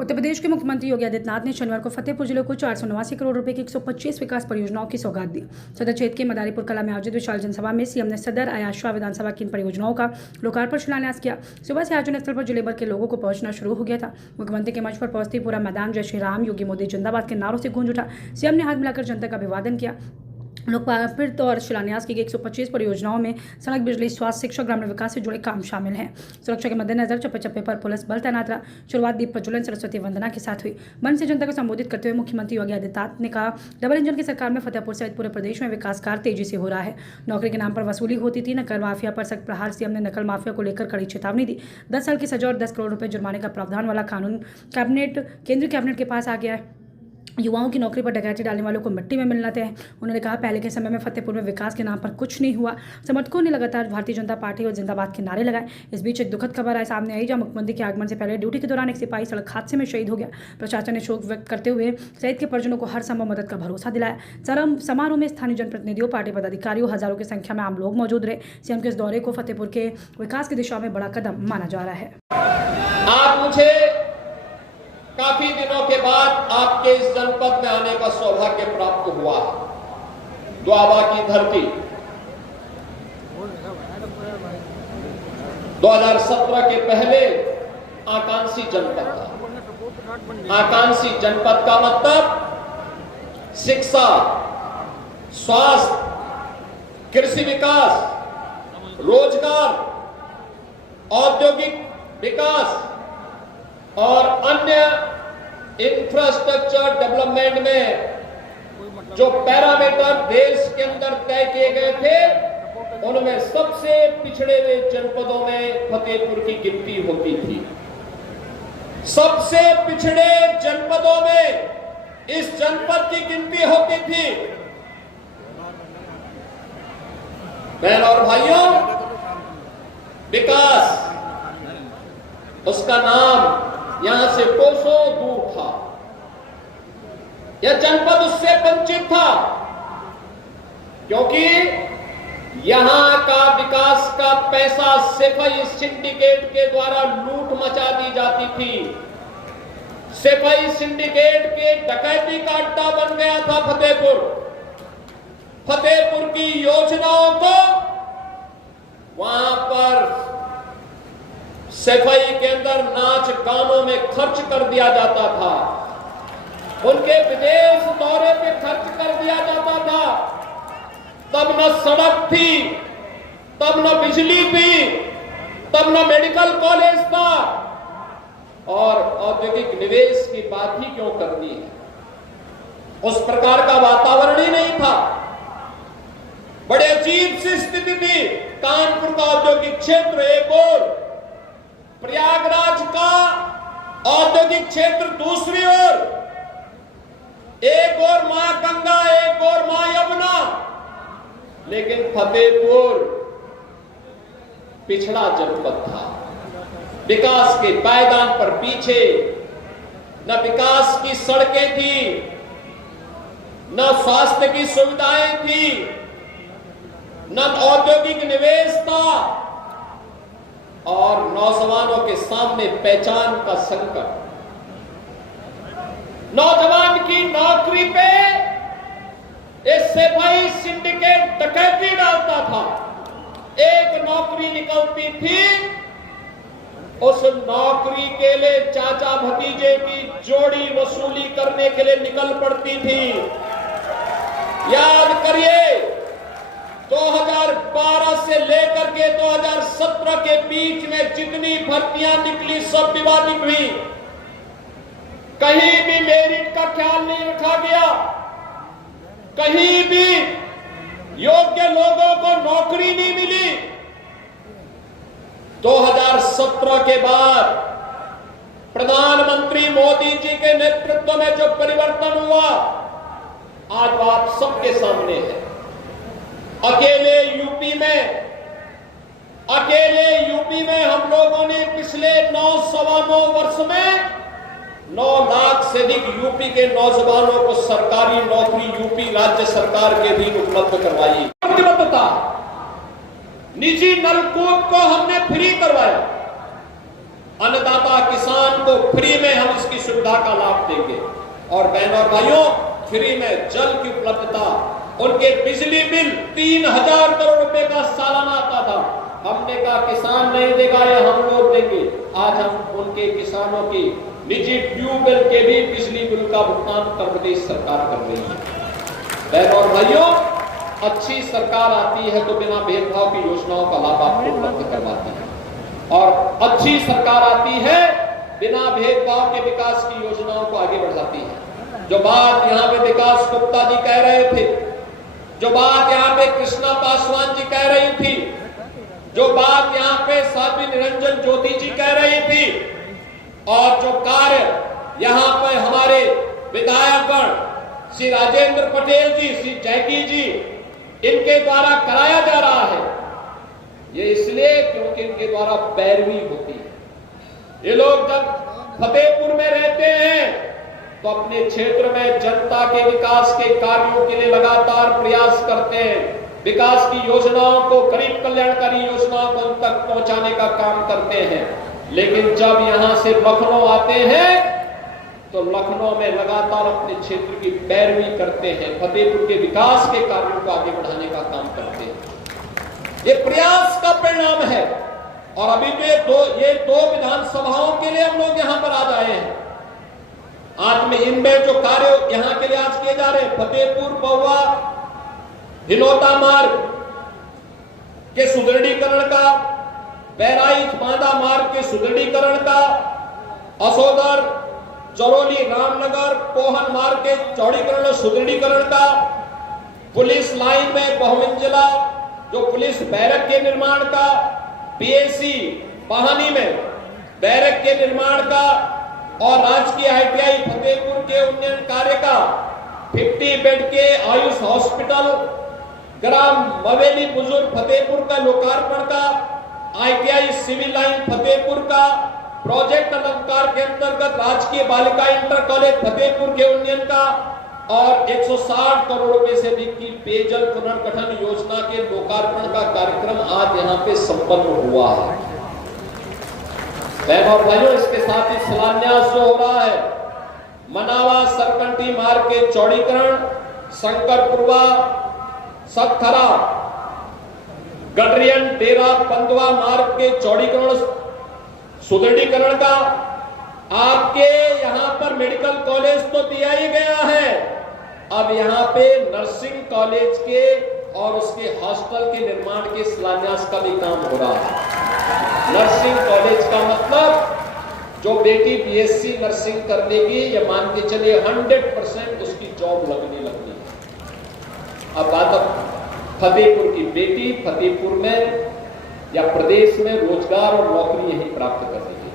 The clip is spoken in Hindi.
उत्तर प्रदेश के मुख्यमंत्री योगी आदित्यनाथ ने शनिवार को फतेहपुर जिले को 489 करोड़ रुपए की 125 विकास परियोजनाओं की सौगात दी। सदर क्षेत्र के मदारीपुर कला में आयोजित विशाल जनसभा में सीएम ने सदर आयाशा विधानसभा की इन परियोजनाओं का लोकार्पण शिलान्यास किया। सुबह से आयोजन स्थल पर जिले भर के लोगों को पहुंचना शुरू हो गया था। मुख्यमंत्री के मंच पर पहुंचते पूरा मैदान जय श्री राम, योगी मोदी जिंदाबाद के नारों से गूंज उठा। सीएम ने हाथ मिलाकर जनता का अभिवादन किया। लोकार्पित और शिलान्यास की गई 125 परियोजनाओं में सड़क, बिजली, स्वास्थ्य, शिक्षा, ग्रामीण विकास से जुड़े काम शामिल हैं। सुरक्षा के मद्देनजर चप्पे चप्पे पर पुलिस बल तैनात रहा। शुरुआत दीप प्रज्वलन, सरस्वती वंदना के साथ हुई। मंच से जनता को संबोधित करते हुए मुख्यमंत्री योगी आदित्यनाथ ने कहा, डबल इंजन की सरकार में फतेहपुर सहित पूरे प्रदेश में विकास कार्य तेजी से हो रहा है। नौकरी के नाम पर वसूली होती थी, नकल माफिया पर सख्त प्रहार। सीएम ने नकल माफिया को लेकर कड़ी चेतावनी दी। 10 साल की सजा और 10 करोड़ रुपए जुर्माने का प्रावधान वाला कानून केंद्रीय कैबिनेट के पास आ गया है। युवाओं की नौकरी पर डकैती डालने वालों को मिट्टी में मिलना तय है। उन्होंने कहा, पहले के समय में फतेहपुर में विकास के नाम पर कुछ नहीं हुआ। समर्थकों ने लगातार भारतीय जनता पार्टी और जिंदाबाद के नारे लगाए। इस बीच एक दुखद खबर सामने आई, जहां मुख्यमंत्री के आगमन से पहले ड्यूटी के दौरान एक सिपाही सड़क हादसे में शहीद हो गया। प्रशासन ने शोक व्यक्त करते हुए शहीद के परिजनों को हर संभव मदद का भरोसा दिलाया। समारोह में स्थानीय जनप्रतिनिधियों, पार्टी पदाधिकारियों, हजारों की संख्या में आम लोग मौजूद रहे। सीएम के इस दौरे को फतेहपुर के विकास की दिशा में बड़ा कदम माना जा रहा है। आज मुझे काफी दिनों के बाद आपके इस जनपद में आने का सौभाग्य प्राप्त हुआ है। द्वाबा की धरती 2017 के पहले आकांक्षी जनपद था। आकांक्षी जनपद का मतलब शिक्षा, स्वास्थ्य, कृषि विकास, रोजगार, औद्योगिक विकास और अन्य इंफ्रास्ट्रक्चर डेवलपमेंट में जो पैरामीटर देश के अंदर तय किए गए थे, उनमें सबसे पिछड़े हुए जनपदों में फतेहपुर की गिनती होती थी। सबसे पिछड़े जनपदों में इस जनपद की गिनती होती थी। बहन और भाइयों, विकास उसका नाम यहां से कोसों दूर था। यह जनपद उससे वंचित था, क्योंकि यहां का विकास का पैसा सिपाही सिंडिकेट के द्वारा लूट मचा दी जाती थी। सिपाही सिंडिकेट के डकैती का अड्डा बन गया था फतेहपुर। फतेहपुर की योजनाओं को वहां पर सफाई के अंदर नाच गानों में खर्च कर दिया जाता था। उनके विदेश दौरे पे खर्च कर दिया जाता था। तब न सड़क थी, तब न बिजली थी, तब न मेडिकल कॉलेज था, और औद्योगिक निवेश की बात ही क्यों करनी है। उस प्रकार का वातावरण ही नहीं था। बड़े अजीब सी स्थिति थी। कानपुर का औद्योगिक क्षेत्र एक ओर, प्रयागराज का औद्योगिक क्षेत्र दूसरी ओर, एक और मां गंगा, एक और मां यमुना। लेकिन फतेहपुर पिछड़ा जनपद था। विकास के पायदान पर पीछे, न विकास की सड़कें थी, न स्वास्थ्य की सुविधाएं थी, न औद्योगिक निवेश था, और नौजवानों के सामने पहचान का संकट। नौजवान की नौकरी पे इस सिपाही सिंडिकेट डकैती डालता था। एक नौकरी निकलती थी, उस नौकरी के लिए चाचा भतीजे की जोड़ी वसूली करने के लिए निकल पड़ती थी। याद करिए, 2012 से लेकर के 2017 के बीच में जितनी भर्तियां निकली सब विवादित हुई। कहीं भी मेरिट का ख्याल नहीं रखा गया। कहीं भी योग्य लोगों को नौकरी नहीं मिली। 2017 के बाद प्रधानमंत्री मोदी जी के नेतृत्व में जो परिवर्तन हुआ, आज वो आप सबके सामने है। अकेले यूपी में हम लोगों ने पिछले 9 वर्ष में 9 लाख से अधिक यूपी के नौजवानों को सरकारी नौकरी यूपी राज्य सरकार के भी उपलब्ध करवाई। प्रतिबद्धता, निजी नलकूप को हमने फ्री करवाया। अन्नदाता किसान को फ्री में हम इसकी सुविधा का लाभ देंगे। और बहनों और भाइयों, फ्री में जल की उपलब्धता, उनके बिजली बिल 3000 करोड़ रुपए का सालाना आता था। हमने कहा किसान नहीं देगा, ये हम लोग देंगे। आज हम उनके किसानों की निजी ट्यूबवेल के भी बिजली बिल का भुगतान उत्तर प्रदेश सरकार कर रही है। बहनों और भाइयों, अच्छी सरकार आती है तो बिना भेदभाव की योजनाओं का लाभ आपको उपलब्ध करवाती है, और अच्छी सरकार आती है बिना भेदभाव के विकास की योजनाओं को आगे बढ़ाती है। जो बात यहाँ पे विकास गुप्ता जी कह रहे थे, जो बात यहाँ पे कृष्णा पासवान जी कह रही थी, जो बात यहाँ पे साध्वी निरंजन ज्योति जी कह रही थी, और जो कार्य यहाँ पे हमारे विधायकगण श्री राजेंद्र पटेल जी, श्री जैकी जी, इनके द्वारा कराया जा रहा है, ये इसलिए क्योंकि इनके द्वारा पैरवी होती है। ये लोग जब फतेहपुर में रहते हैं तो अपने क्षेत्र में जनता के विकास के कार्यों के लिए लगातार प्रयास करते हैं, विकास की योजनाओं को, गरीब कल्याणकारी योजनाओं को उन तक पहुंचाने का काम करते हैं। लेकिन जब यहां से लखनऊ आते हैं तो लखनऊ में लगातार अपने क्षेत्र की पैरवी करते हैं, फतेहपुर के विकास के कार्यों को आगे बढ़ाने का काम करते हैं। ये प्रयास का परिणाम है। और अभी तो ये दो विधानसभाओं के लिए हम लोग यहां पर आज आए हैं। आज में इनमें जो कार्य यहां के लिए आज किए जा रहे हैं, फतेहपुर बहुआ हिलौता मार्ग के सुदृढ़ीकरण का, बहराइच बांदा मार्ग के सुदृढ़ीकरण का, असोदर चरौली रामनगर कोहन मार्ग के चौड़ीकरण और सुदृढ़ीकरण का, पुलिस लाइन में बहुमंजिला जो पुलिस बैरक के निर्माण का, पीएसी पाहनी में बैरक के निर्माण का, और राजकीय आईटीआई फतेहपुर के उन्नयन कार्य का, 50 बेड के आयुष हॉस्पिटल, ग्राम मवेली बुजुर्ग फतेहपुर का लोकार्पण का, आईटीआई सिविल लाइन फतेहपुर का, प्रोजेक्ट अलंकार के अंतर्गत राजकीय बालिका इंटर कॉलेज फतेहपुर के उन्नयन का, और 160 करोड़ रुपए से अधिक की पेयजल पुनर्गठन योजना के लोकार्पण का कार्यक्रम आज यहाँ पे संपन्न हुआ है। बहनों और भाइयों, इसके साथ ही शिलान्यास जो हो रहा है, मनावा सरकंटी मार्ग के चौड़ीकरण, शंकरपुरवा सतखरा गडरियन डेरा पंदवा मार्ग के चौड़ीकरण सुदृढ़ीकरण का, आपके यहां पर मेडिकल कॉलेज तो दिया ही गया है, अब यहां पे नर्सिंग कॉलेज के और उसके हॉस्टल के निर्माण के शिलान्यास का भी काम हो रहा है। नर्सिंग कॉलेज का मतलब जो बेटी बीएससी नर्सिंग कर लेगी, ये मान के चलिए 100% उसकी जॉब लगने लगती है। अब बात फतेहपुर की बेटी फतेहपुर में या प्रदेश में रोजगार और नौकरी यही प्राप्त कर रही है।